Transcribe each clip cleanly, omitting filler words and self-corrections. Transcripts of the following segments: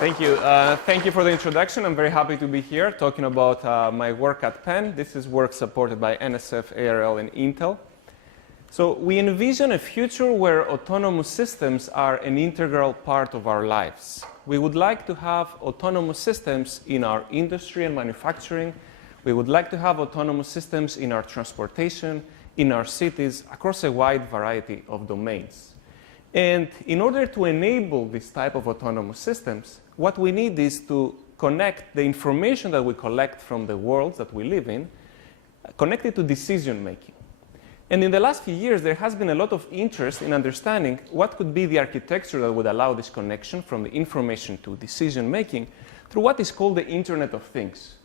Thank you. Thank you for the introduction. I'm very happy to be here talking about my work at Penn. This is work supported by NSF, ARL, and Intel. So we envision a future where autonomous systems are an integral part of our lives. We would like to have autonomous systems in our industry and manufacturing. We would like to have autonomous systems in our transportation, in our cities, across a wide variety of domains. And in order to enable this type of autonomous systems, what we need is to connect the information that we collect from the world that we live in, connect it to decision making. And in the last few years, there has been a lot of interest in understanding what could be the architecture that would allow this connection from the information to decision making through what is called the Internet of Things.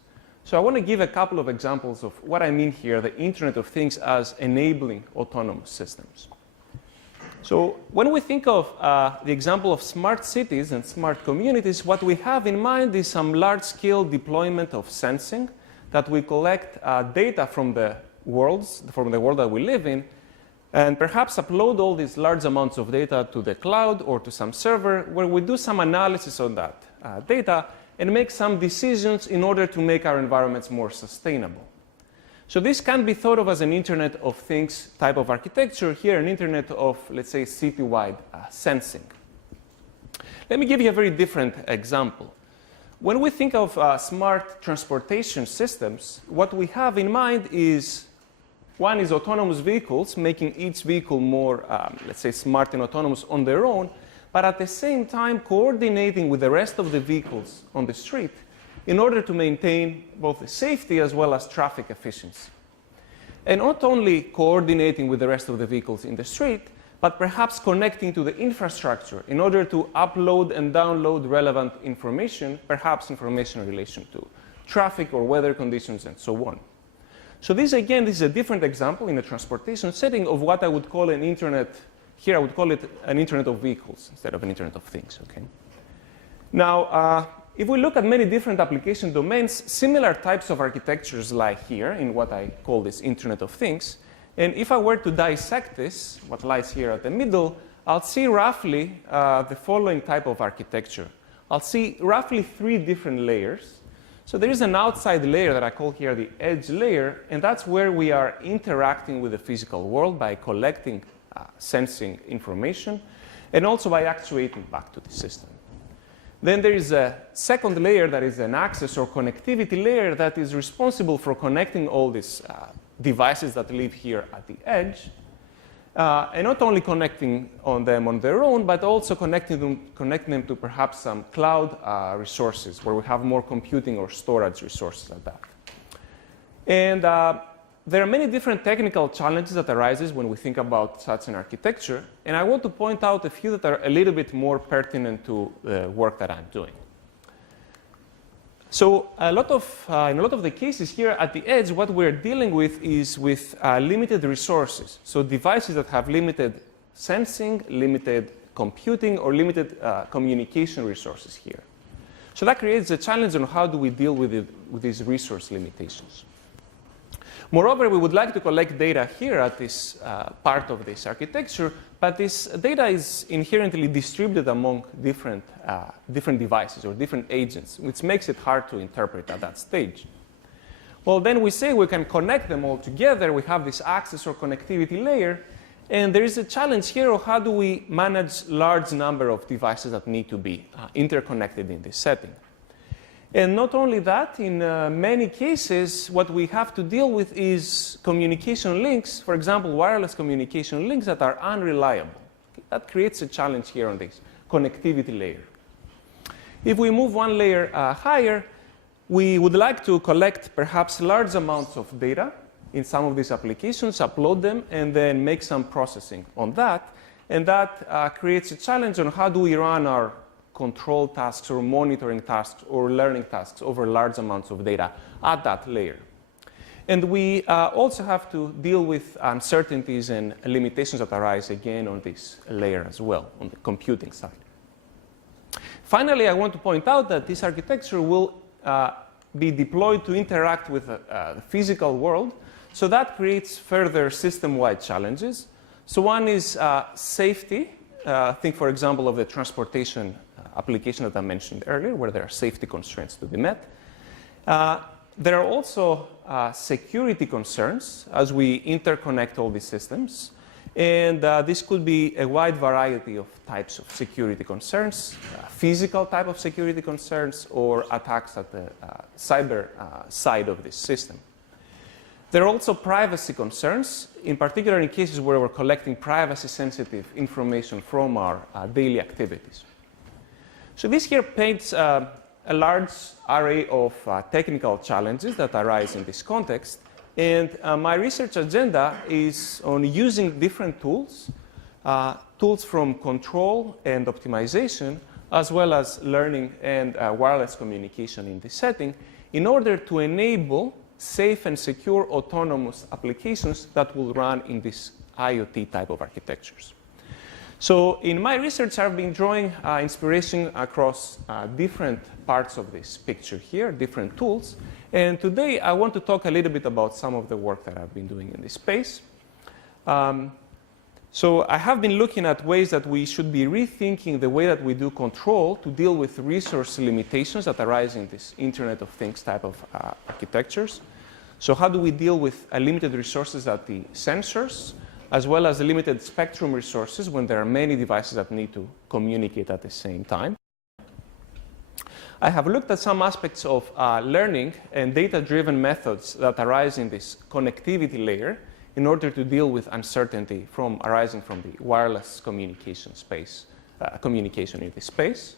So I want to give a couple of examples of what I mean here, the Internet of Things as enabling autonomous systems. So when we think of the example of smart cities and smart communities, what we have in mind is some large-scale deployment of sensing that we collect data from the world that we live in, and perhaps upload all these large amounts of data to the cloud or to some server where we do some analysis on that data and make some decisions in order to make our environments more sustainable. So this can be thought of as an Internet of Things type of architecture, here an Internet of, let's say, citywide sensing. Let me give you a very different example. When we think of smart transportation systems, what we have in mind is, one is autonomous vehicles, making each vehicle more, let's say, smart and autonomous on their own, but at the same time coordinating with the rest of the vehicles on the street in order to maintain both the safety as well as traffic efficiency. And not only coordinating with the rest of the vehicles in the street, but perhaps connecting to the infrastructure in order to upload and download relevant information, perhaps information in relation to traffic or weather conditions and so on. So this is a different example in a transportation setting of what I would call an Internet. Here I would call it an Internet of Vehicles instead of an Internet of Things. Okay? Now, if we look at many different application domains, similar types of architectures lie here in what I call this Internet of Things. And if I were to dissect this, what lies here at the middle, I'll see roughly the following type of architecture. I'll see roughly 3 different layers. So there is an outside layer that I call here the edge layer, and that's where we are interacting with the physical world by collecting sensing information and also by actuating back to the system. Then there is a second layer that is an access or connectivity layer that is responsible for connecting all these devices that live here at the edge, and not only connecting them on their own, but also connecting them to perhaps some cloud resources where we have more computing or storage resources like that. And there are many different technical challenges that arises when we think about such an architecture, and I want to point out a few that are a little bit more pertinent to the work that I'm doing. So in a lot of the cases here at the edge, what we're dealing with is with limited resources. So devices that have limited sensing, limited computing, or limited communication resources here. So that creates a challenge on how do we deal with these resource limitations. Moreover, we would like to collect data here at this part of this architecture, but this data is inherently distributed among different devices or different agents, which makes it hard to interpret at that stage. Well, then we say we can connect them all together. We have this access or connectivity layer, and there is a challenge here of how do we manage large number of devices that need to be interconnected in this setting. And not only that, in many cases, what we have to deal with is communication links, for example, wireless communication links that are unreliable. That creates a challenge here on this connectivity layer. If we move one layer higher, we would like to collect perhaps large amounts of data in some of these applications, upload them, and then make some processing on that. And that creates a challenge on how do we run our control tasks or monitoring tasks or learning tasks over large amounts of data at that layer. And we also have to deal with uncertainties and limitations that arise again on this layer as well, on the computing side. Finally, I want to point out that this architecture will be deployed to interact with the physical world. So that creates further system-wide challenges. So one is safety. Think, for example, of the transportation application that I mentioned earlier, where there are safety constraints to be met. There are also security concerns as we interconnect all these systems. And this could be a wide variety of types of security concerns, physical type of security concerns, or attacks at the cyber side of this system. There are also privacy concerns, in particular in cases where we're collecting privacy-sensitive information from our daily activities. So this here paints a large array of technical challenges that arise in this context. And my research agenda is on using different tools, tools from control and optimization, as well as learning and wireless communication in this setting, in order to enable safe and secure autonomous applications that will run in this IoT type of architectures. So in my research, I've been drawing inspiration across different parts of this picture here, different tools. And today, I want to talk a little bit about some of the work that I've been doing in this space. So I have been looking at ways that we should be rethinking the way that we do control to deal with resource limitations that arise in this Internet of Things type of architectures. So how do we deal with limited resources at the sensors, as well as the limited spectrum resources when there are many devices that need to communicate at the same time? I have looked at some aspects of learning and data-driven methods that arise in this connectivity layer in order to deal with uncertainty arising from the wireless communication space, communication in this space.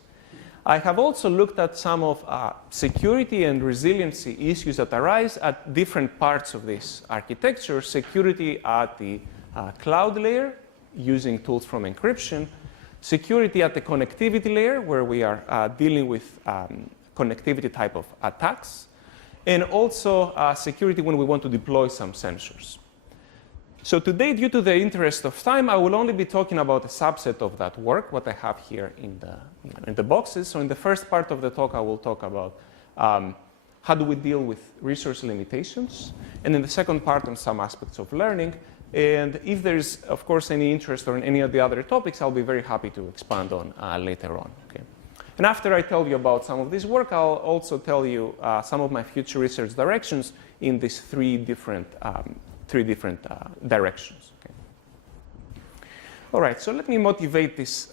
I have also looked at some of security and resiliency issues that arise at different parts of this architecture. Security at the cloud layer using tools from encryption. Security at the connectivity layer, where we are dealing with connectivity type of attacks. And also security when we want to deploy some sensors. So today, due to the interest of time, I will only be talking about a subset of that work, what I have here in the boxes. So in the first part of the talk, I will talk about how do we deal with resource limitations. And in the second part, on some aspects of learning. And if there's, of course, any interest or in any of the other topics, I'll be very happy to expand on later on. Okay? And after I tell you about some of this work, I'll also tell you some of my future research directions in these three different directions. Okay? All right, so let me motivate this,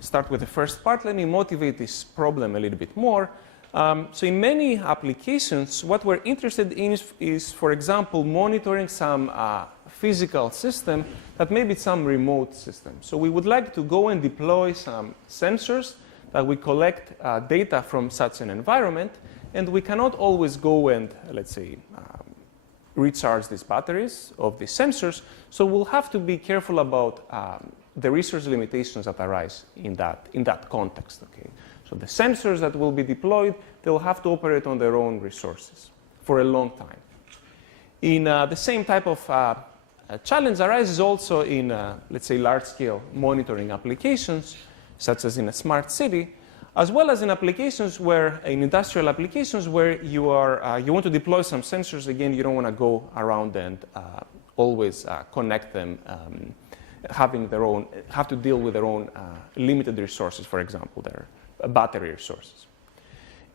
start with the first part. Let me motivate this problem a little bit more. So in many applications, what we're interested in is, for example, monitoring some physical system that may be some remote system. So we would like to go and deploy some sensors that we collect data from such an environment, and we cannot always go and, let's say, recharge these batteries of these sensors. So we'll have to be careful about the resource limitations that arise in that context. Okay? So the sensors that will be deployed, they'll have to operate on their own resources for a long time. In the same type of challenge arises also in, let's say, large-scale monitoring applications, such as in a smart city, as well as in applications where, in industrial applications where you want to deploy some sensors. Again, you don't want to go around and always connect them, have to deal with their own limited resources, for example, their battery resources.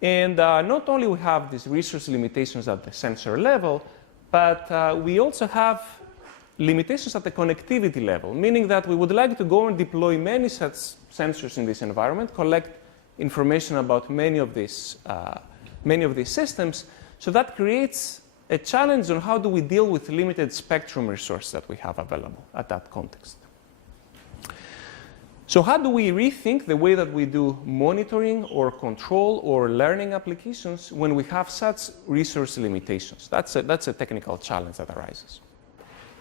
And not only we have these resource limitations at the sensor level, but we also have limitations at the connectivity level, meaning that we would like to go and deploy many such sensors in this environment, collect information about many of these systems. So that creates a challenge on how do we deal with limited spectrum resources that we have available at that context. So how do we rethink the way that we do monitoring or control or learning applications when we have such resource limitations? That's a technical challenge that arises.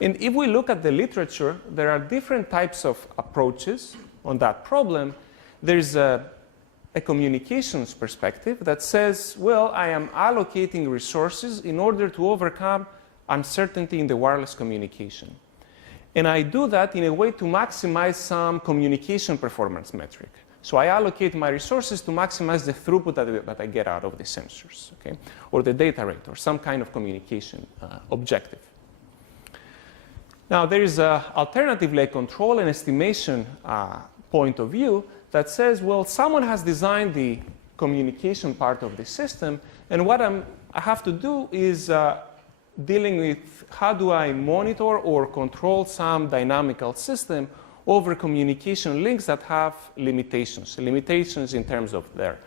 And if we look at the literature, there are different types of approaches on that problem. There's a communications perspective that says, well, I am allocating resources in order to overcome uncertainty in the wireless communication. And I do that in a way to maximize some communication performance metric. So I allocate my resources to maximize the throughput that I get out of the sensors, okay? Or the data rate, or some kind of communication objective. Now, there is alternatively a control and estimation point of view that says, well, someone has designed the communication part of the system, and what I have to do is dealing with how do I monitor or control some dynamical system over communication links that have limitations. Limitations in terms of their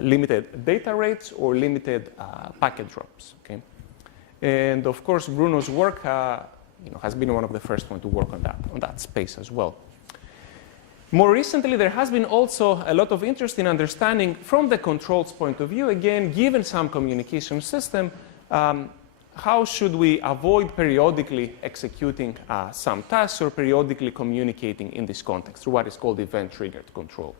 limited data rates or limited packet drops. Okay? And of course, Bruno's work has been one of the first ones to work on that space as well. More recently, there has been also a lot of interest in understanding from the controls point of view, again, given some communication system, how should we avoid periodically executing some tasks or periodically communicating in this context through what is called event-triggered control.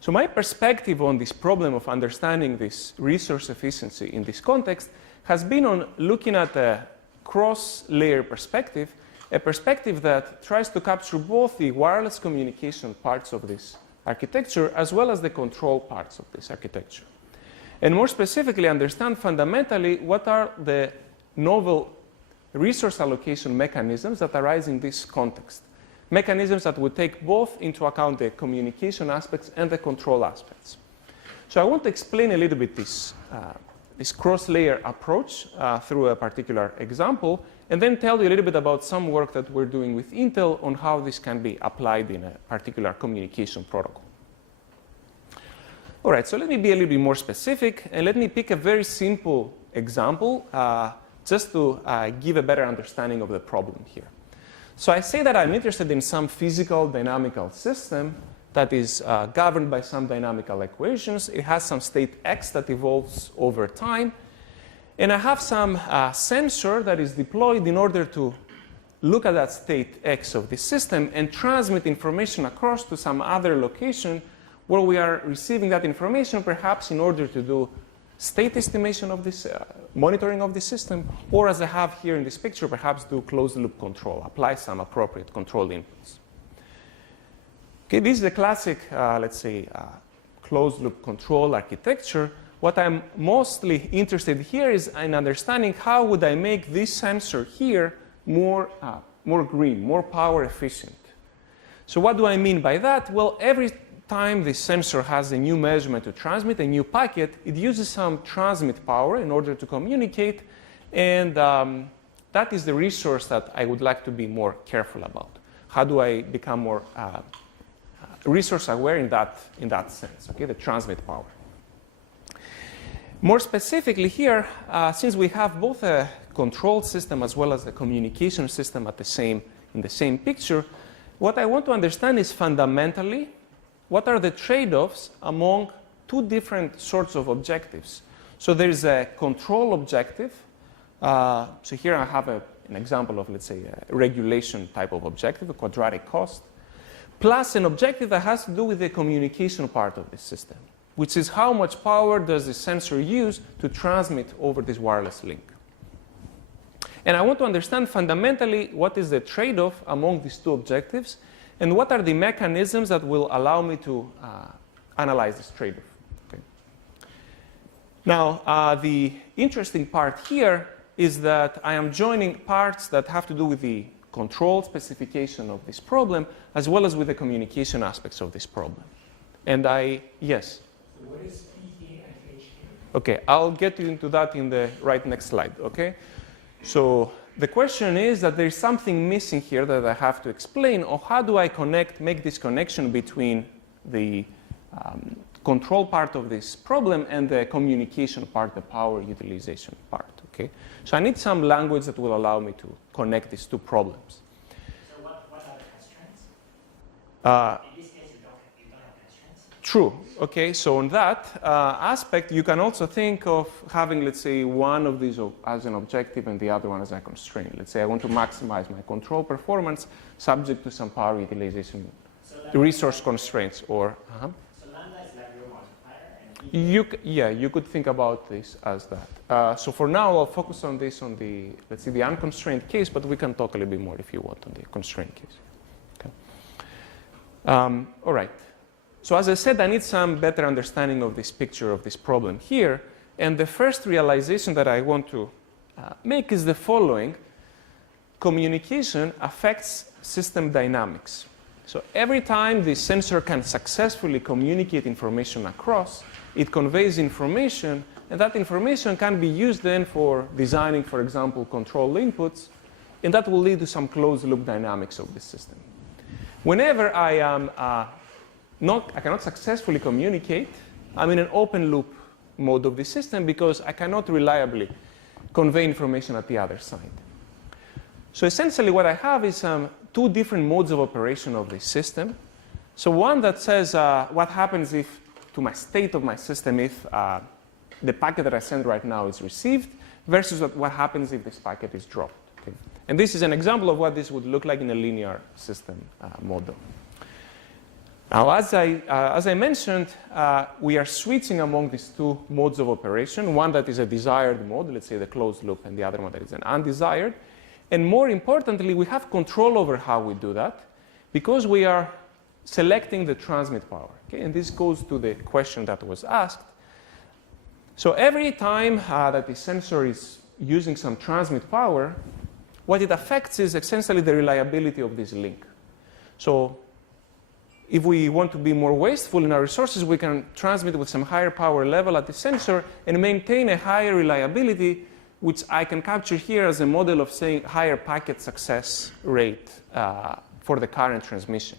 So my perspective on this problem of understanding this resource efficiency in this context has been on looking at a cross-layer perspective, a perspective that tries to capture both the wireless communication parts of this architecture as well as the control parts of this architecture. And more specifically, understand fundamentally what are the novel resource allocation mechanisms that arise in this context. Mechanisms that would take both into account the communication aspects and the control aspects. So I want to explain a little bit this cross-layer approach through a particular example, and then tell you a little bit about some work that we're doing with Intel on how this can be applied in a particular communication protocol. All right, so let me be a little bit more specific, and let me pick a very simple example just to give a better understanding of the problem here. So I say that I'm interested in some physical dynamical system that is governed by some dynamical equations. It has some state x that evolves over time. And I have some sensor that is deployed in order to look at that state x of the system and transmit information across to some other location where we are receiving that information, perhaps in order to do state estimation of this, monitoring of the system, or as I have here in this picture, perhaps do closed-loop control, apply some appropriate control inputs. Okay, this is the classic, let's say, closed-loop control architecture. What I'm mostly interested here is in understanding how would I make this sensor here more green, more power efficient. So what do I mean by that? Well, every time the sensor has a new measurement to transmit, a new packet, it uses some transmit power in order to communicate, and that is the resource that I would like to be more careful about. How do I become more resource aware in that sense, okay, the transmit power. More specifically here, since we have both a control system as well as a communication system in the same picture, what I want to understand is fundamentally what are the trade-offs among two different sorts of objectives. So there's a control objective. So here I have an example of, let's say, a regulation type of objective, a quadratic cost, plus an objective that has to do with the communication part of the system, which is how much power does the sensor use to transmit over this wireless link. And I want to understand fundamentally what is the trade-off among these two objectives, and what are the mechanisms that will allow me to analyze this trade-off. Okay. Now, the interesting part here is that I am joining parts that have to do with the control specification of this problem, as well as with the communication aspects of this problem. And yes? So what is P here and H here? Okay, I'll get into that in the next slide, okay? So the question is that there is something missing here that I have to explain, or how do I make this connection between the control part of this problem and the communication part, the power utilization part, okay? So I need some language that will allow me to connect these two problems. So what are the constraints? In this case, you don't have constraints? True. Okay, so on that aspect, you can also think of having, let's say, one of these as an objective and the other one as a constraint. Let's say I want to maximize my control performance subject to some power utilization resource constraints. Or So lambda is like your multiplier, and you could think about this as that. So for now, I'll focus on this on the, let's say, the unconstrained case, but we can talk a little bit more if you want on the constrained case. Okay. All right. So as I said, I need some better understanding of this picture of this problem here. And the first realization that I want to make is the following. Communication affects system dynamics. So every time the sensor can successfully communicate information across, it conveys information, and that information can be used then for designing, for example, control inputs, and that will lead to some closed-loop dynamics of the system. Whenever I cannot successfully communicate, I'm in an open-loop mode of the system because I cannot reliably convey information at the other side. So essentially what I have is two different modes of operation of the system. So one that says what happens if, to my state of my system, if the packet that I send right now is received, versus what happens if this packet is dropped. Okay? And this is an example of what this would look like in a linear system model. Now, as I mentioned, we are switching among these two modes of operation, one that is a desired mode, let's say the closed loop, and the other one that is an undesired. And more importantly, we have control over how we do that because we are selecting the transmit power. Okay? And this goes to the question that was asked. So every time that the sensor is using some transmit power, what it affects is essentially the reliability of this link. So if we want to be more wasteful in our resources, we can transmit with some higher power level at the sensor and maintain a higher reliability, which I can capture here as a model of saying higher packet success rate for the current transmission.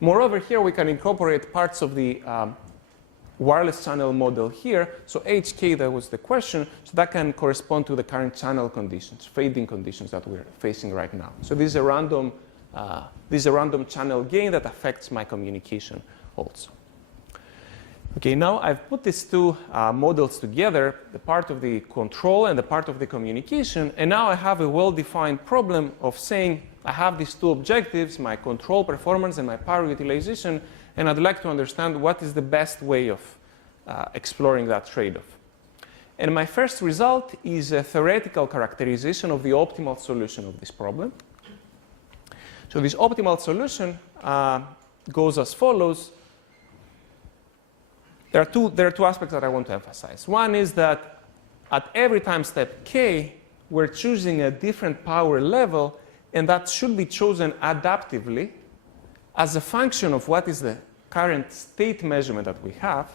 Moreover, here we can incorporate parts of the wireless channel model here. So HK, that was the question, so that can correspond to the current channel conditions, fading conditions that we're facing right now. So this is a random channel gain that affects my communication also. Okay, now I've put these two models together, the part of the control and the part of the communication, and now I have a well-defined problem of saying I have these two objectives, my control performance and my power utilization, and I'd like to understand what is the best way of exploring that trade-off. And my first result is a theoretical characterization of the optimal solution of this problem. So this optimal solution goes as follows. There are two aspects that I want to emphasize. One is that at every time step k, we're choosing a different power level, and that should be chosen adaptively as a function of what is the current state measurement that we have,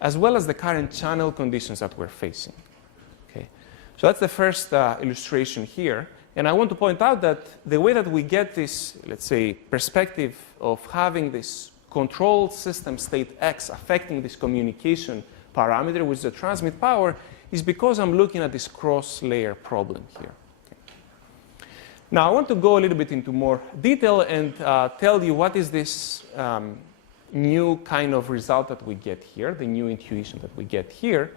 as well as the current channel conditions that we're facing. Okay? So that's the first illustration here. And I want to point out that the way that we get this, let's say, perspective of having this control system state X affecting this communication parameter, which is the transmit power, is because I'm looking at this cross-layer problem here. Okay. Now, I want to go a little bit into more detail and tell you what is this new kind of result that we get here, the new intuition that we get here.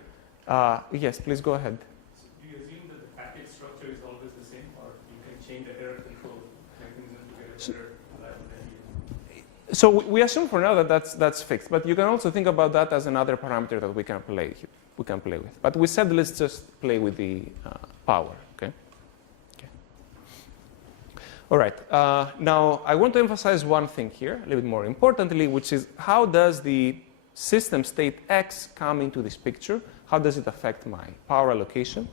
Yes, please go ahead. So do you assume that the packet structure is always the same, or you can change the error control mechanism to get a better reliability? So we assume for now that that's fixed, but you can also think about that as another parameter that we can play with. But we said let's just play with the power. Okay. All right. Now I want to emphasize one thing here, a little bit more importantly, which is how does the system state X come into this picture? How does it affect my power allocation?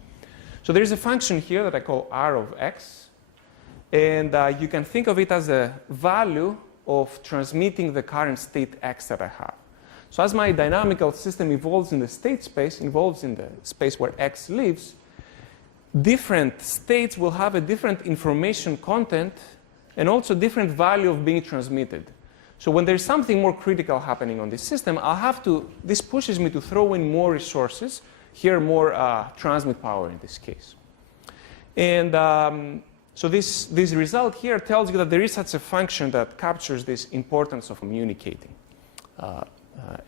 So there is a function here that I call R of X, and you can think of it as a value of transmitting the current state X that I have. So as my dynamical system evolves in the state space, evolves in the space where X lives, different states will have a different information content and also different value of being transmitted. So when there's something more critical happening on this system, this pushes me to throw in more resources, here more transmit power in this case. And so this result here tells you that there is such a function that captures this importance of communicating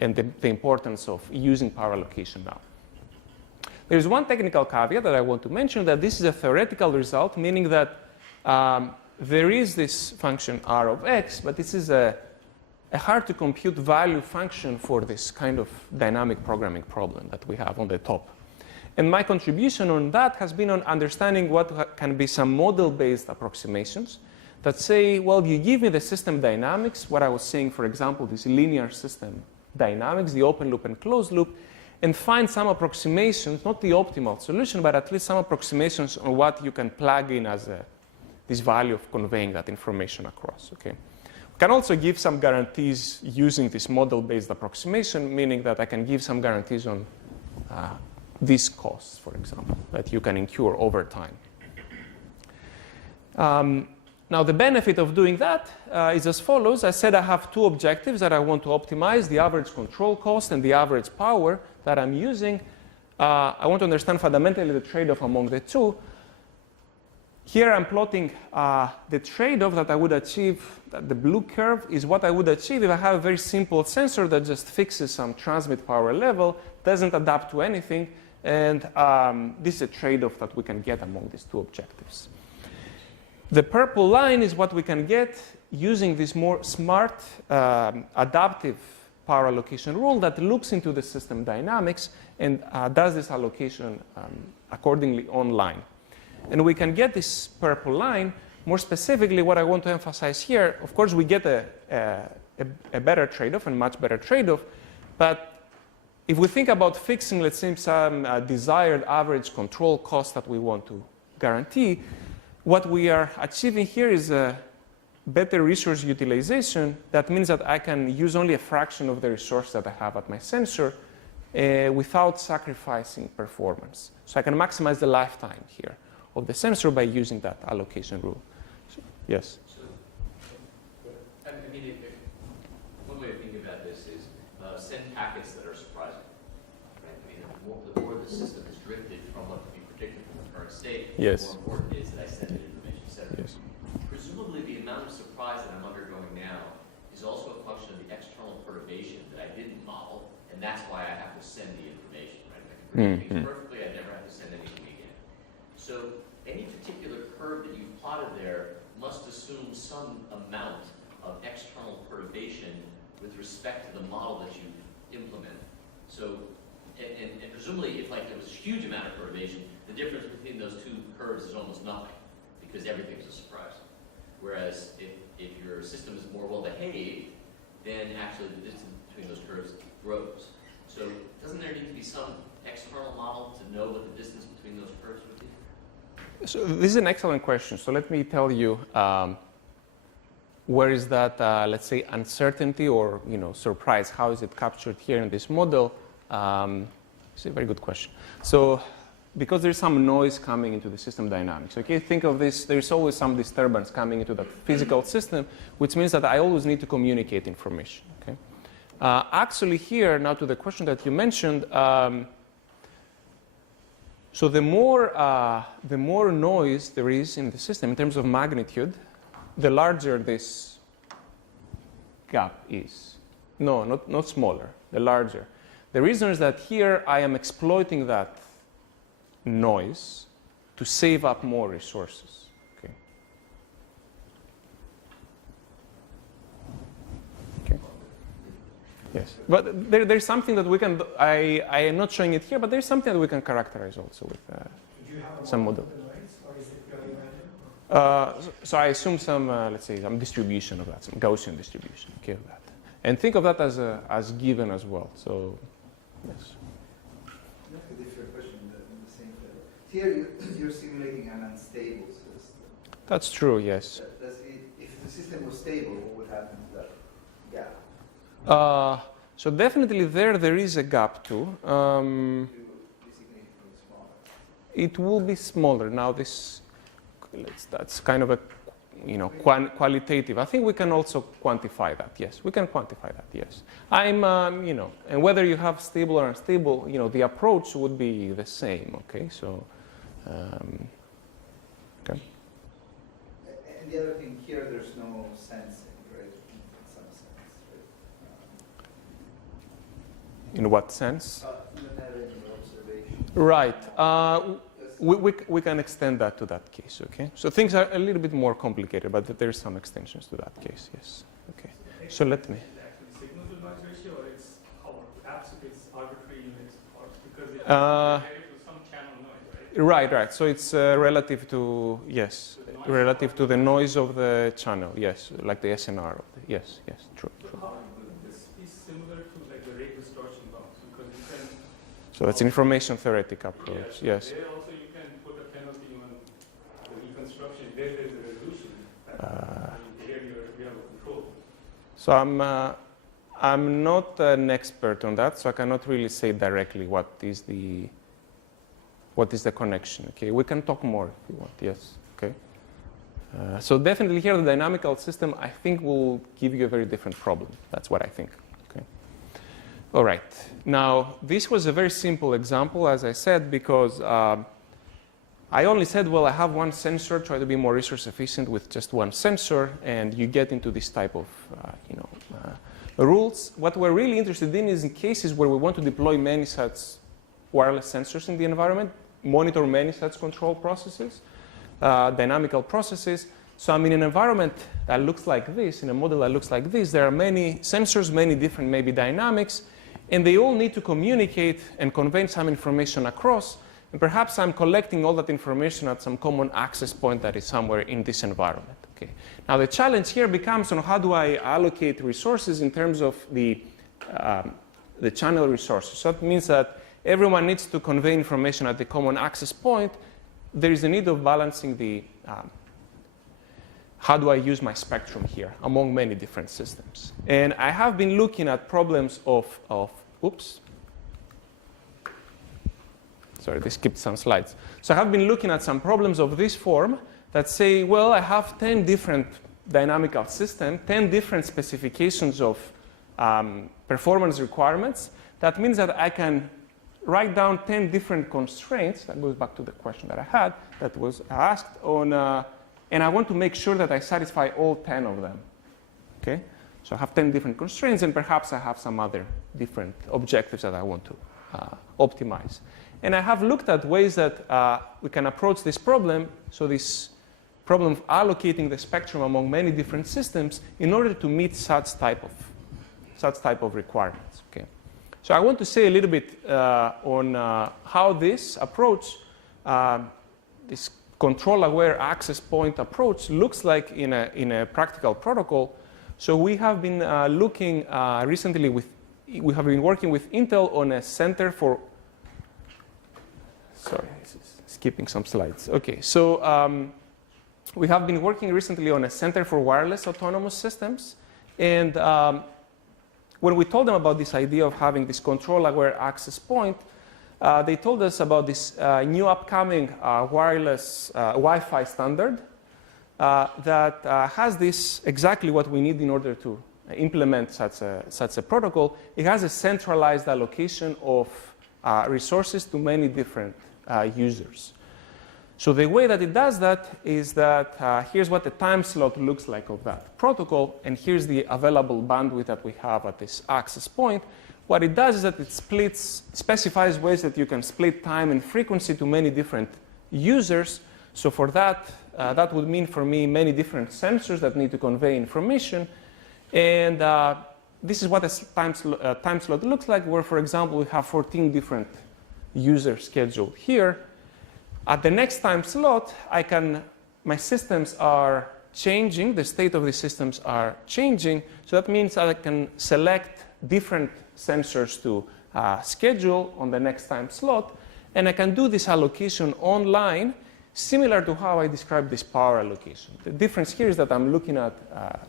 and the importance of using power allocation now. There's one technical caveat that I want to mention, that this is a theoretical result, meaning that there is this function R of X, but this is a hard to compute value function for this kind of dynamic programming problem that we have on the top. And my contribution on that has been on understanding what can be some model-based approximations that say, well, you give me the system dynamics, what I was saying, for example, this linear system dynamics, the open loop and closed loop, and find some approximations, not the optimal solution, but at least some approximations on what you can plug in as this value of conveying that information across. Okay? Can also give some guarantees using this model-based approximation, meaning that I can give some guarantees on these costs, for example, that you can incur over time. Now, the benefit of doing that is as follows. I said I have two objectives that I want to optimize, the average control cost and the average power that I'm using. I want to understand fundamentally the trade-off among the two. Here I'm plotting the trade-off that I would achieve. The blue curve is what I would achieve if I have a very simple sensor that just fixes some transmit power level, doesn't adapt to anything, and this is a trade-off that we can get among these two objectives. The purple line is what we can get using this more smart adaptive power allocation rule that looks into the system dynamics and does this allocation accordingly online. And we can get this purple line. More specifically, what I want to emphasize here, of course, we get a better trade-off and much better trade-off. But if we think about fixing, let's say, some desired average control cost that we want to guarantee, what we are achieving here is a better resource utilization. That means that I can use only a fraction of the resource that I have at my sensor without sacrificing performance. So I can maximize the lifetime here of the sensor by using that allocation rule. So, yes? So, I mean, one way of thinking about this is send packets that are surprising. Right? I mean, the more the system has drifted from what could be predicted from the current state, yes. the more important it is that I send it information, et cetera. Yes. Presumably, the amount of surprise that I'm undergoing now is also a function of the external perturbation that I didn't model, and that's why I have to send the information. Right? If I can predict things perfectly, I never have to send anything again. So any particular curve that you've plotted there must assume some amount of external perturbation with respect to the model that you've implemented. So, and presumably, if like there was a huge amount of perturbation, the difference between those two curves is almost nothing because everything's a surprise. Whereas if your system is more well behaved, then actually the distance between those curves grows. So doesn't there need to be some external model to know what the distance between those curves would be? So this is an excellent question. So let me tell you where is that, let's say, uncertainty or surprise? How is it captured here in this model? It's a very good question. So because there's some noise coming into the system dynamics, okay, think of this. There's always some disturbance coming into the physical system, which means that I always need to communicate information. Okay. Actually, here now to the question that you mentioned. So the more noise there is in the system in terms of magnitude, the larger this gap is. No, not smaller, the larger. The reason is that here I am exploiting that noise to save up more resources. Okay. Okay. Yes, but there's something that we can. I am not showing it here, but there's something that we can characterize also with some model. So I assume some, let's say, some distribution of that, some Gaussian distribution, okay, of that, and think of that as given as well. So, yes. That's a different question in the same level. Here you're simulating an unstable system. That's true. Yes. If the system was stable, what would happen to that gap? So definitely there is a gap too. It will be smaller. Now that's kind of a qualitative. I think we can also quantify that. Yes, we can quantify that. Yes, and whether you have stable or unstable, the approach would be the same. Okay, so okay. And the other thing here, there's no sensing, right? In some sense, right? In what sense? Observation. Right. We can extend that to that case, okay? So things are a little bit more complicated, but there's some extensions to that case, yes. Okay. So let me. Is it actually signal to noise ratio, or it's perhaps it's arbitrary units, or because it's related to some channel noise, right? Right. So it's relative to, yes, relative to the noise of the channel, yes, like the SNR of the, yes, true. So how would this be similar to like the rate distortion bounds? Because you can. So that's information theoretic approach, yes. There also you can put a penalty on the reconstruction. There is a resolution. Here you have a control. So I'm not an expert on that, so I cannot really say directly what is the connection. Okay, we can talk more if you want. Yes. Okay. So definitely here the dynamical system I think will give you a very different problem. That's what I think. Okay. All right. Now this was a very simple example, as I said, because I only said, well, I have one sensor, try to be more resource efficient with just one sensor, and you get into this type of rules. What we're really interested in is in cases where we want to deploy many such wireless sensors in the environment, monitor many such control processes, dynamical processes. So I'm in an environment that looks like this, in a model that looks like this. There are many sensors, many different maybe dynamics, and they all need to communicate and convey some information across. And perhaps I'm collecting all that information at some common access point that is somewhere in this environment. Okay. Now the challenge here becomes on how do I allocate resources in terms of the channel resources. So that means that everyone needs to convey information at the common access point. There is a need of balancing the how do I use my spectrum here among many different systems. And I have been looking at problems of oops. Sorry, they skipped some slides. So I have been looking at some problems of this form that say, well, I have 10 different dynamical systems, 10 different specifications of performance requirements. That means that I can write down 10 different constraints. That goes back to the question that I had that was asked on, and I want to make sure that I satisfy all 10 of them. Okay? So I have 10 different constraints, and perhaps I have some other different objectives that I want to optimize. And I have looked at ways that we can approach this problem, so this problem of allocating the spectrum among many different systems in order to meet such type of requirements. Okay. So I want to say a little bit on how this approach, this control-aware access point approach, looks like in a practical protocol. So we have been looking recently we have been working with Intel on a center for. Sorry, skipping some slides. Okay, so we have been working recently on a Center for Wireless Autonomous Systems. And when we told them about this idea of having this control-aware access point, they told us about this new upcoming wireless Wi-Fi standard that has this exactly what we need in order to implement such a protocol. It has a centralized allocation of resources to many different users. So the way that it does that is that here's what the time slot looks like of that protocol, and here's the available bandwidth that we have at this access point. What it does is that it specifies ways that you can split time and frequency to many different users. So for that, that would mean for me many different sensors that need to convey information. And this is what a time slot looks like, where, for example, we have 14 different users scheduled here. At the next time slot, my systems are changing, the state of the systems are changing, so that means that I can select different sensors to schedule on the next time slot, and I can do this allocation online, similar to how I described this power allocation. The difference here is that I'm looking at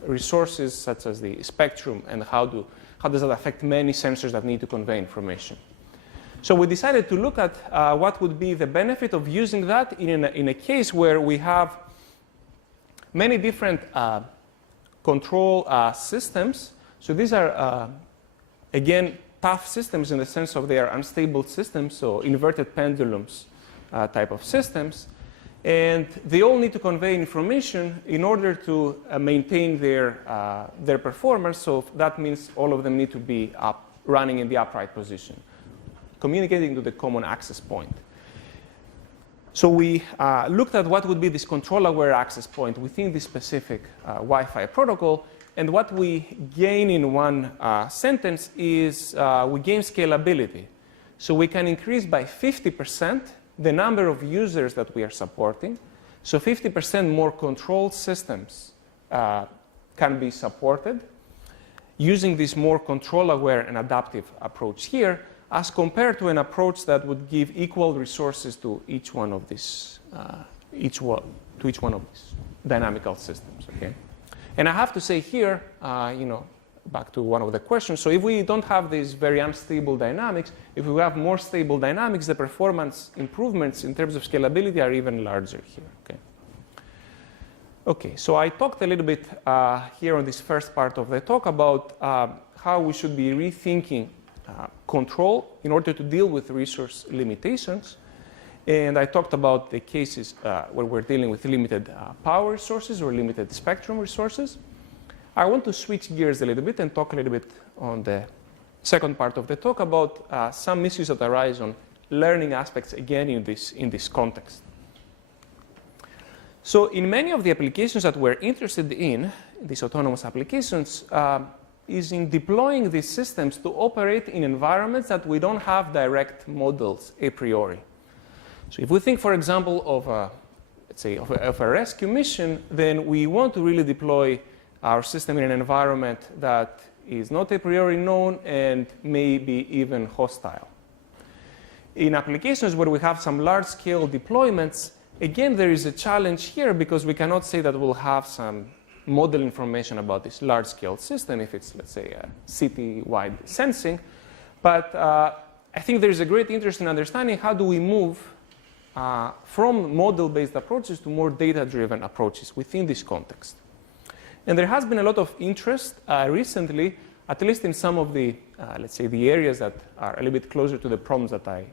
resources such as the spectrum and how does that affect many sensors that need to convey information. So we decided to look at what would be the benefit of using that in a case where we have many different control systems. So these are, again, tough systems in the sense of they are unstable systems, so inverted pendulums type of systems. And they all need to convey information in order to maintain their performance. So that means all of them need to be running in the upright position, communicating to the common access point. So we looked at what would be this control-aware access point within this specific Wi-Fi protocol. And what we gain in one sentence is we gain scalability. So we can increase by 50% the number of users that we are supporting. So 50% more control systems can be supported using this more control-aware and adaptive approach here, as compared to an approach that would give equal resources to each one of these dynamical systems. Okay, and I have to say here, back to one of the questions. So if we don't have these very unstable dynamics, if we have more stable dynamics, the performance improvements in terms of scalability are even larger here. Okay, so I talked a little bit here on this first part of the talk about how we should be rethinking control in order to deal with resource limitations. And I talked about the cases where we're dealing with limited power resources or limited spectrum resources. I want to switch gears a little bit and talk a little bit on the second part of the talk about some issues that arise on learning aspects, again, in this context. So in many of the applications that we're interested in, these autonomous applications, is in deploying these systems to operate in environments that we don't have direct models a priori. So if we think, for example, of let's say, of a rescue mission, then we want to really deploy our system in an environment that is not a priori known and may be even hostile. In applications where we have some large-scale deployments, again, there is a challenge here because we cannot say that we'll have some model information about this large-scale system if it's, let's say, a city-wide sensing. But I think there is a great interest in understanding how do we move from model-based approaches to more data-driven approaches within this context. And there has been a lot of interest recently, at least in some of the, let's say, the areas that are a little bit closer to the problems that I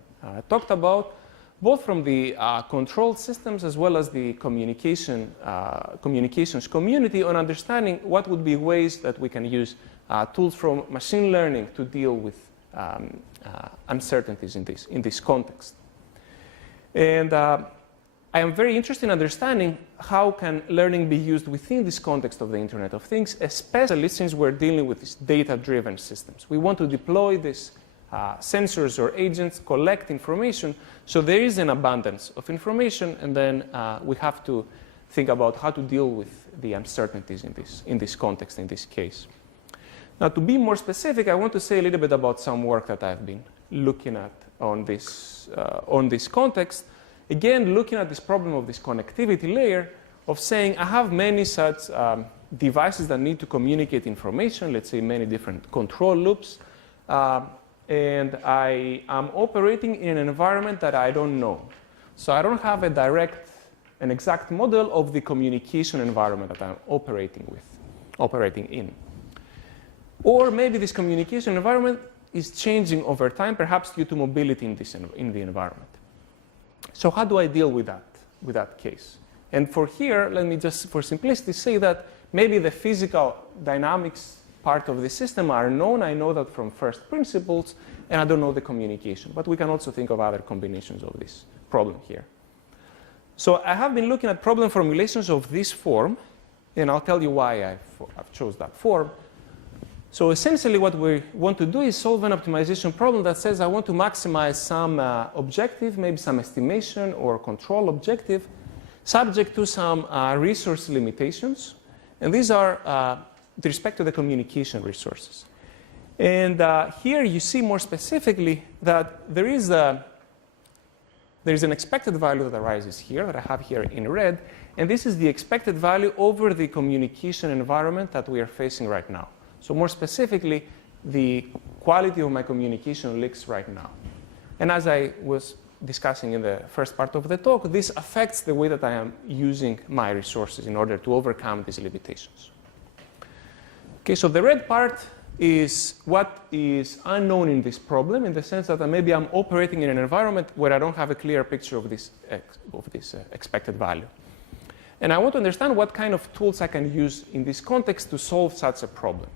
talked about, both from the control systems as well as the communications community on understanding what would be ways that we can use tools from machine learning to deal with uncertainties in this context. And I am very interested in understanding how can learning be used within this context of the Internet of Things, especially since we're dealing with these data-driven systems. We want to deploy these sensors or agents, collect information, so there is an abundance of information, and then we have to think about how to deal with the uncertainties in this context, in this case. Now, to be more specific, I want to say a little bit about some work that I've been looking at on this context. Again, looking at this problem of this connectivity layer of saying I have many such devices that need to communicate information, let's say many different control loops, and I am operating in an environment that I don't know. So I don't have an exact model of the communication environment that I'm operating in. Or maybe this communication environment is changing over time, perhaps due to mobility in the environment. So how do I deal with that case? And for here, let me just, for simplicity, say that maybe the physical dynamics part of the system are known. I know that from first principles, and I don't know the communication. But we can also think of other combinations of this problem here. So I have been looking at problem formulations of this form, and I'll tell you why I've chose that form. So essentially what we want to do is solve an optimization problem that says I want to maximize some objective, maybe some estimation or control objective, subject to some resource limitations. And these are with respect to the communication resources. And here you see more specifically that there is an expected value that arises here, that I have here in red. And this is the expected value over the communication environment that we are facing right now. So more specifically, the quality of my communication links right now. And as I was discussing in the first part of the talk, this affects the way that I am using my resources in order to overcome these limitations. Okay, so the red part is what is unknown in this problem, in the sense that maybe I'm operating in an environment where I don't have a clear picture of this expected value. And I want to understand what kind of tools I can use in this context to solve such a problem.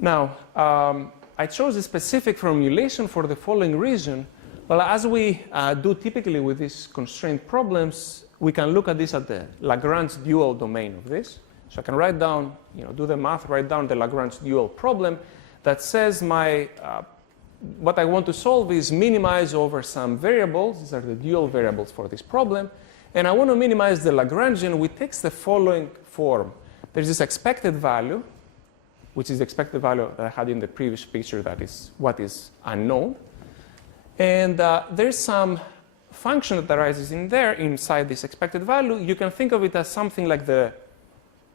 Now, I chose a specific formulation for the following reason. Well, as we do typically with these constraint problems, we can look at this at the Lagrange dual domain of this. So I can write down, do the math, write down the Lagrange dual problem that says what I want to solve is minimize over some variables. These are the dual variables for this problem. And I want to minimize the Lagrangian, which takes the following form. There's this expected value, which is the expected value that I had in the previous picture, that is what is unknown. And there's some function that arises in there inside this expected value. You can think of it as something like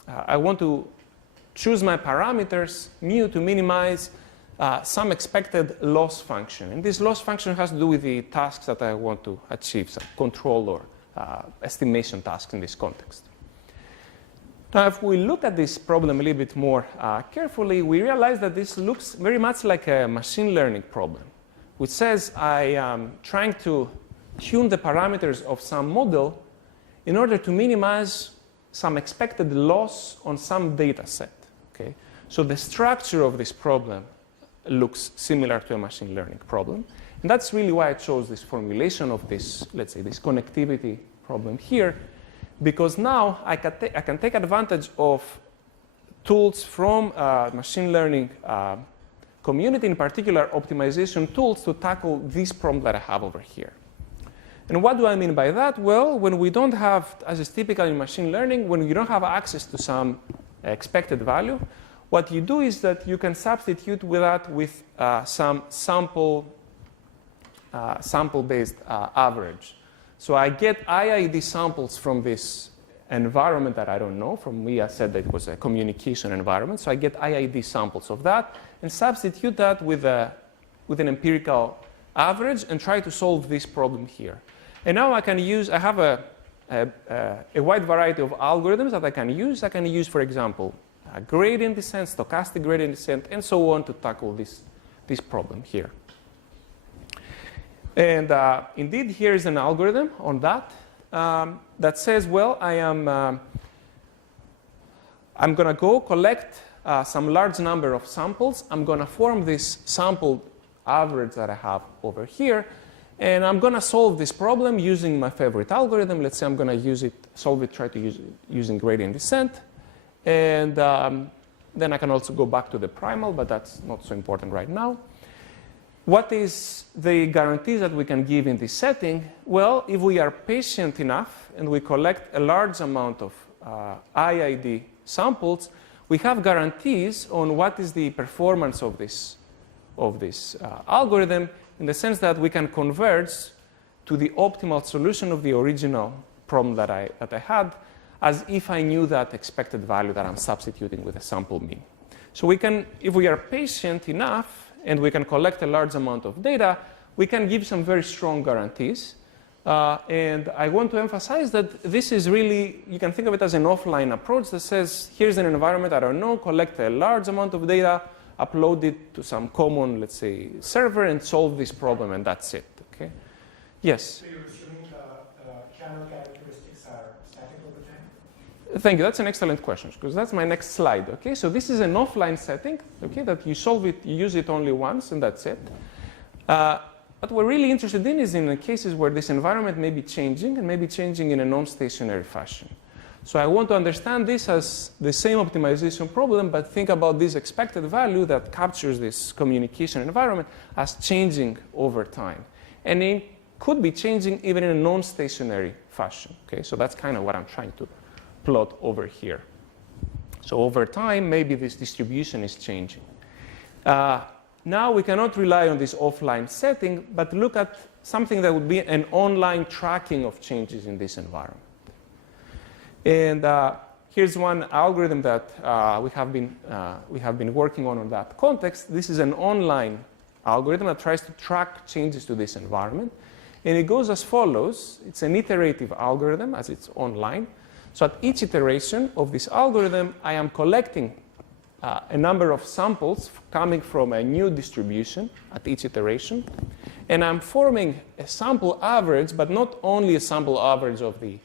I want to choose my parameters, mu, to minimize some expected loss function. And this loss function has to do with the tasks that I want to achieve, some control or estimation tasks in this context. Now, if we look at this problem a little bit more carefully, we realize that this looks very much like a machine learning problem, which says I am trying to tune the parameters of some model in order to minimize some expected loss on some data set. Okay? So the structure of this problem looks similar to a machine learning problem. And that's really why I chose this formulation of this, let's say, this connectivity problem here, because now I can take advantage of tools from machine learning community, in particular optimization tools, to tackle this problem that I have over here. And what do I mean by that? Well, when we don't have, as is typical in machine learning, when you don't have access to some expected value, what you do is that you can substitute with that with some sample-based average. So I get IID samples from this environment that I don't know. From me, I said that it was a communication environment. So I get IID samples of that and substitute that with an empirical average and try to solve this problem here. And now I have a wide variety of algorithms that I can use. I can use, for example, gradient descent, stochastic gradient descent, and so on to tackle this problem here. And indeed, here is an algorithm on that that says, well, I'm going to go collect some large number of samples. I'm going to form this sample average that I have over here. And I'm going to solve this problem using my favorite algorithm. Let's say I'm going to try to use it using gradient descent. And then I can also go back to the primal, but that's not so important right now. What is the guarantees that we can give in this setting? Well, if we are patient enough and we collect a large amount of IID samples, we have guarantees on what is the performance of this algorithm, in the sense that we can converge to the optimal solution of the original problem that I had, as if I knew that expected value that I'm substituting with a sample mean. So we can, if we are patient enough and we can collect a large amount of data, we can give some very strong guarantees. And I want to emphasize that this is really, you can think of it as an offline approach that says, here's an environment I don't know, collect a large amount of data, upload it to some common, let's say, server, and solve this problem, and that's it. Okay? Yes? So you're assuming the channel characteristics are static over time? Thank you. That's an excellent question, because that's my next slide. Okay? So this is an offline setting, okay, that you solve it, you use it only once, and that's it. What we're really interested in is in the cases where this environment may be changing, and may be changing in a non-stationary fashion. So I want to understand this as the same optimization problem, but think about this expected value that captures this communication environment as changing over time. And it could be changing even in a non-stationary fashion. Okay? So that's kind of what I'm trying to plot over here. So over time, maybe this distribution is changing. Now we cannot rely on this offline setting, but look at something that would be an online tracking of changes in this environment. And here's one algorithm that we have been working on that context. This is an online algorithm that tries to track changes to this environment. And it goes as follows. It's an iterative algorithm, as it's online. So at each iteration of this algorithm, I am collecting a number of samples coming from a new distribution at each iteration. And I'm forming a sample average, but not only a sample average of the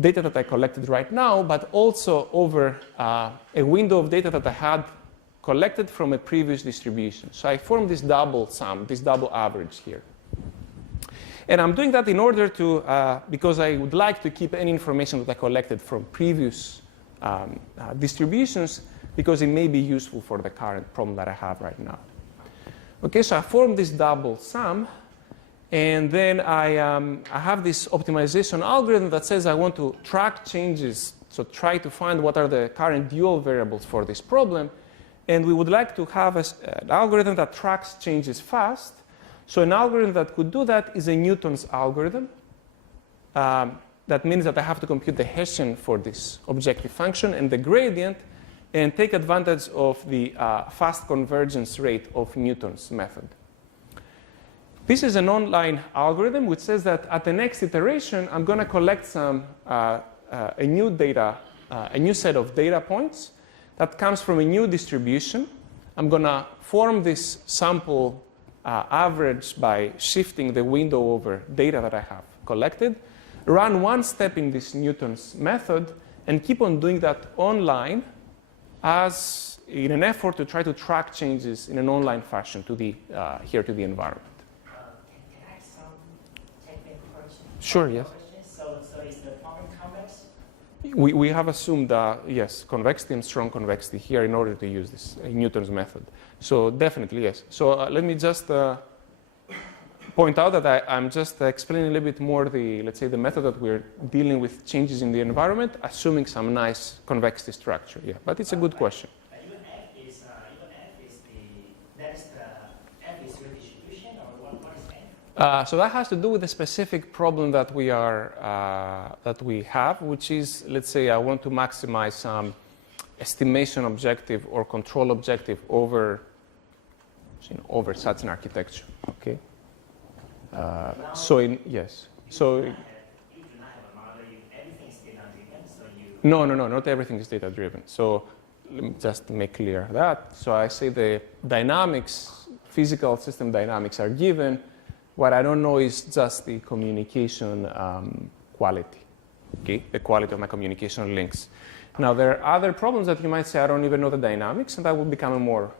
data that I collected right now, but also over a window of data that I had collected from a previous distribution. So I form this double sum, this double average here. And I'm doing that in order to, because I would like to keep any information that I collected from previous distributions, because it may be useful for the current problem that I have right now. Okay, so I form this double sum. And then I have this optimization algorithm that says I want to track changes, so try to find what are the current dual variables for this problem. And we would like to have an algorithm that tracks changes fast. So an algorithm that could do that is a Newton's algorithm. That means that I have to compute the Hessian for this objective function and the gradient. and take advantage of the fast convergence rate of Newton's method. This is an online algorithm which says that at the next iteration, I'm going to collect some a new set of data points that comes from a new distribution. I'm going to form this sample average by shifting the window over data that I have collected, run one step in this Newton's method, and keep on doing that online as in an effort to try to track changes in an online fashion to the here to the environment. Can I ask some technical questions? Sure, yes. So is the problem convex? We have assumed, yes, convexity and strong convexity here in order to use this Newton's method. So definitely, yes. So let me just point out that I'm just explaining a little bit more let's say, the method that we're dealing with changes in the environment, assuming some nice convexity structure. Yeah, but it's a good question. Even F is your distribution, or what is F? So that has to do with the specific problem that we have, which is, let's say, I want to maximize some estimation objective or control objective over such an architecture. Okay. So yes. So You do not have a model. Everything is data-driven, so you... no, not everything is data-driven. So let me just make clear that. So I say the dynamics, physical system dynamics are given. What I don't know is just the communication quality, okay? The quality of my communication links. Now, there are other problems that you might say, I don't even know the dynamics, and that will become a more,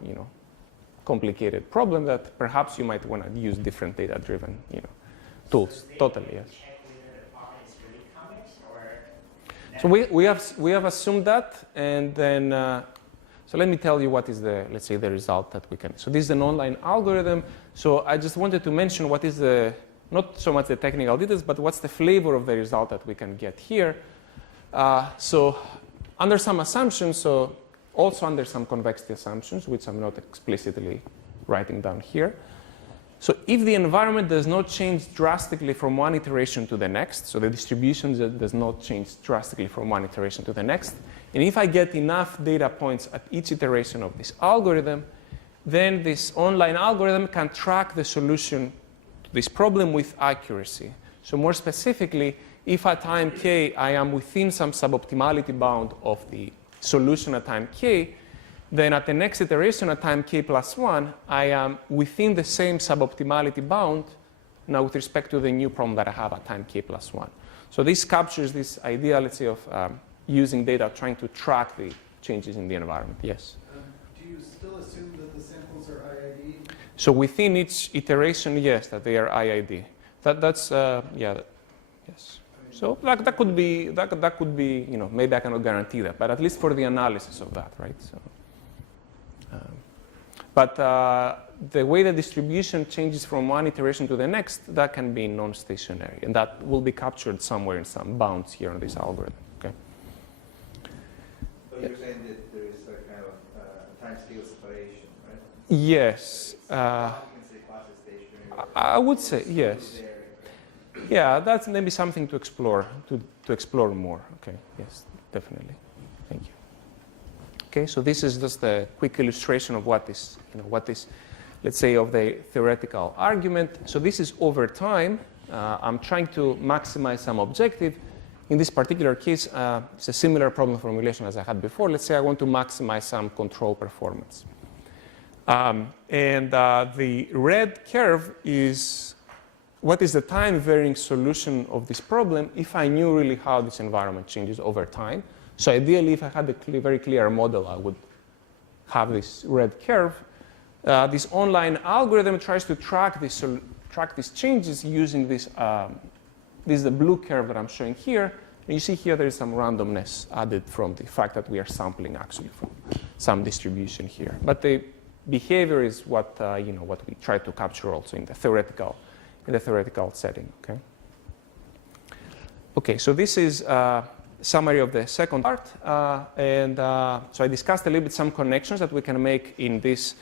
complicated problem that perhaps you might want to use different data-driven, tools. Totally, yes. Check whether the problem is really convex, or... So we have assumed that, and then so let me tell you what is let's say the result that we can. So this is an online algorithm. So I just wanted to mention what is not so much the technical details, but what's the flavor of the result that we can get here. So under some assumptions, so also under some convexity assumptions, which I'm not explicitly writing down here. So if the environment does not change drastically from one iteration to the next, so the distribution does not change drastically from one iteration to the next, and if I get enough data points at each iteration of this algorithm, then this online algorithm can track the solution to this problem with accuracy. So more specifically, if at time k I am within some suboptimality bound of the solution at time k, then at the next iteration at time k plus 1, I am within the same suboptimality bound now with respect to the new problem that I have at time k plus 1. So this captures this idea, let's say, of using data trying to track the changes in the environment. Yes? Do you still assume that the samples are IID? So within each iteration, yes, that they are IID. That's, yes. So that could be, maybe I cannot guarantee that, but at least for the analysis of that, right? So, but the way the distribution changes from one iteration to the next, that can be non-stationary, and that will be captured somewhere in some bounds here on this algorithm. Okay. So you're saying that there is a kind of time-scale separation, right? Yes. You can say class is stationary. I would say yes. Yeah, that's maybe something to explore, to explore more. Okay, yes, definitely. Thank you. Okay, so this is just a quick illustration of what is, let's say, of the theoretical argument. So this is over time. I'm trying to maximize some objective. In this particular case, it's a similar problem formulation as I had before. Let's say I want to maximize some control performance. And the red curve is what is the time-varying solution of this problem if I knew really how this environment changes over time. So ideally, if I had a very clear model, I would have this red curve. This online algorithm tries to track these changes using this. This is the blue curve that I'm showing here. And you see here there is some randomness added from the fact that we are sampling actually from some distribution here. But the behavior is what what we try to capture also in the theoretical setting. Okay. Okay. So this is a summary of the second part, so I discussed a little bit some connections that we can make in this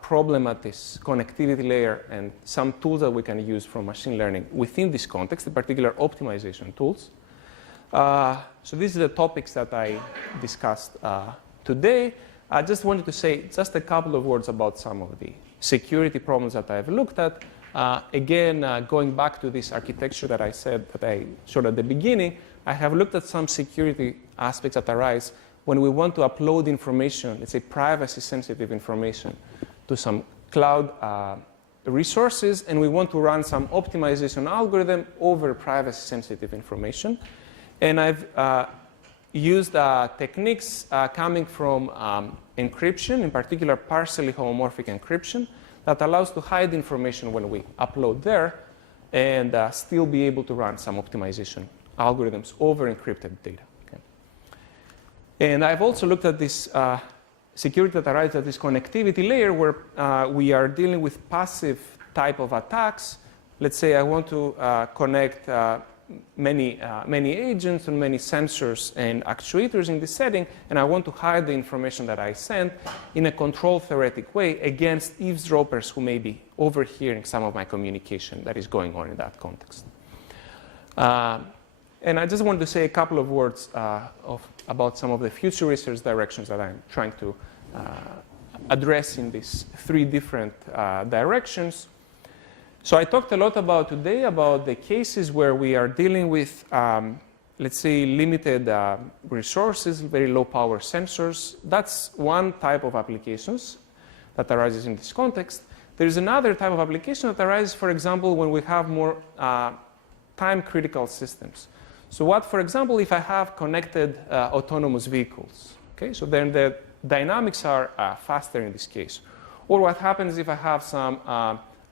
problem at this connectivity layer and some tools that we can use from machine learning within this context, in particular optimization tools. So these are the topics that I discussed today, I just wanted to say just a couple of words about some of the security problems that I've looked at. Again, going back to this architecture that I showed at the beginning, I have looked at some security aspects that arise when we want to upload information, let's say privacy-sensitive information, to some cloud resources, and we want to run some optimization algorithm over privacy-sensitive information. And I've used techniques coming from encryption, in particular partially homomorphic encryption, that allows to hide information when we upload there and still be able to run some optimization algorithms over encrypted data. Okay. And I've also looked at this security that arises at this connectivity layer where we are dealing with passive type of attacks. Let's say I want to connect many agents and many sensors and actuators in this setting, and I want to hide the information that I sent in a control theoretic way against eavesdroppers who may be overhearing some of my communication that is going on in that context. And I just wanted to say a couple of words about some of the future research directions that I'm trying to address in these three different directions. So I talked a lot today about the cases where we are dealing with, let's say, limited resources, very low power sensors. That's one type of applications that arises in this context. There is another type of application that arises, for example, when we have more time-critical systems. So what, for example, if I have connected autonomous vehicles? Okay, so then the dynamics are faster in this case. Or what happens if I have some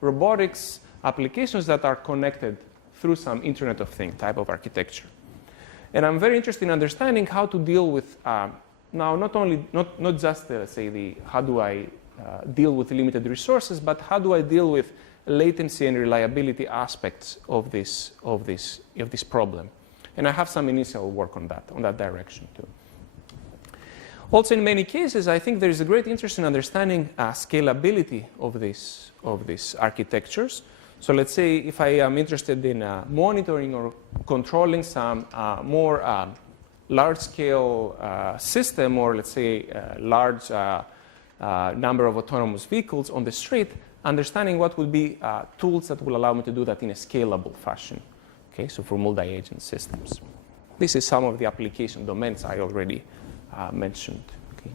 robotics applications that are connected through some Internet of Things type of architecture. And I'm very interested in understanding how to deal with, now not just, let's say, how do I deal with limited resources, but how do I deal with latency and reliability aspects of this problem. And I have some initial work on that direction too. Also, in many cases, I think there is a great interest in understanding scalability of these architectures. So let's say if I am interested in monitoring or controlling some more large-scale system, or let's say a large number of autonomous vehicles on the street, understanding what will be tools that will allow me to do that in a scalable fashion. Okay, so for multi-agent systems. This is some of the application domains I already mentioned. Okay.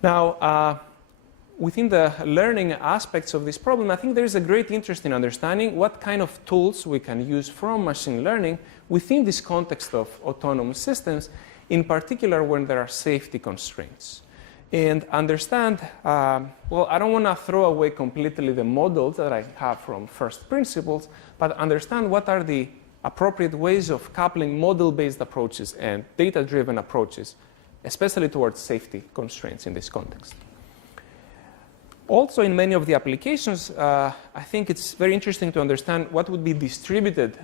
Now, within the learning aspects of this problem, I think there is a great interest in understanding what kind of tools we can use from machine learning within this context of autonomous systems, in particular when there are safety constraints. And understand, well, I don't want to throw away completely the models that I have from first principles, but understand what are the appropriate ways of coupling model-based approaches and data-driven approaches, especially towards safety constraints in this context. Also, in many of the applications, I think it's very interesting to understand what would be distributed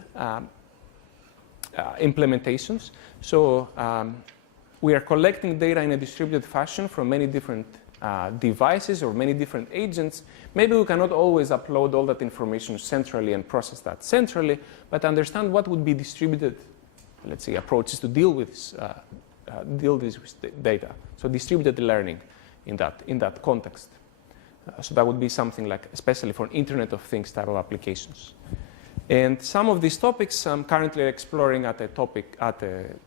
implementations. So we are collecting data in a distributed fashion from many different devices or many different agents. Maybe we cannot always upload all that information centrally and process that centrally, but understand what would be distributed, let's say, approaches to deal with this data. So distributed learning in that context. So that would be something like, especially for Internet of Things type of applications. And some of these topics I'm currently exploring at a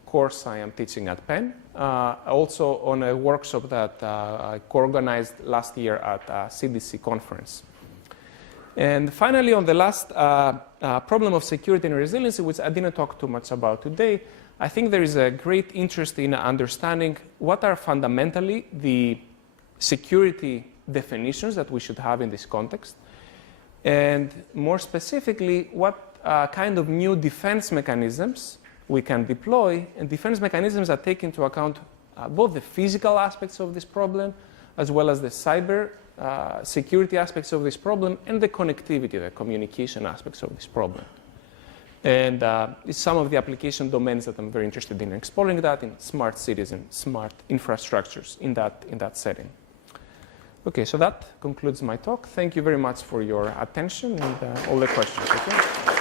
course I am teaching at Penn, also on a workshop that I co-organized last year at a CDC conference. And finally, on the last problem of security and resiliency, which I didn't talk too much about today, I think there is a great interest in understanding what are fundamentally the security definitions that we should have in this context. And more specifically, what kind of new defense mechanisms we can deploy, and defense mechanisms that take into account both the physical aspects of this problem, as well as the cyber security aspects of this problem, and the connectivity, the communication aspects of this problem. And it's some of the application domains that I'm very interested in exploring that in smart cities and smart infrastructures in that setting. Okay, so that concludes my talk. Thank you very much for your attention and all the questions. Okay?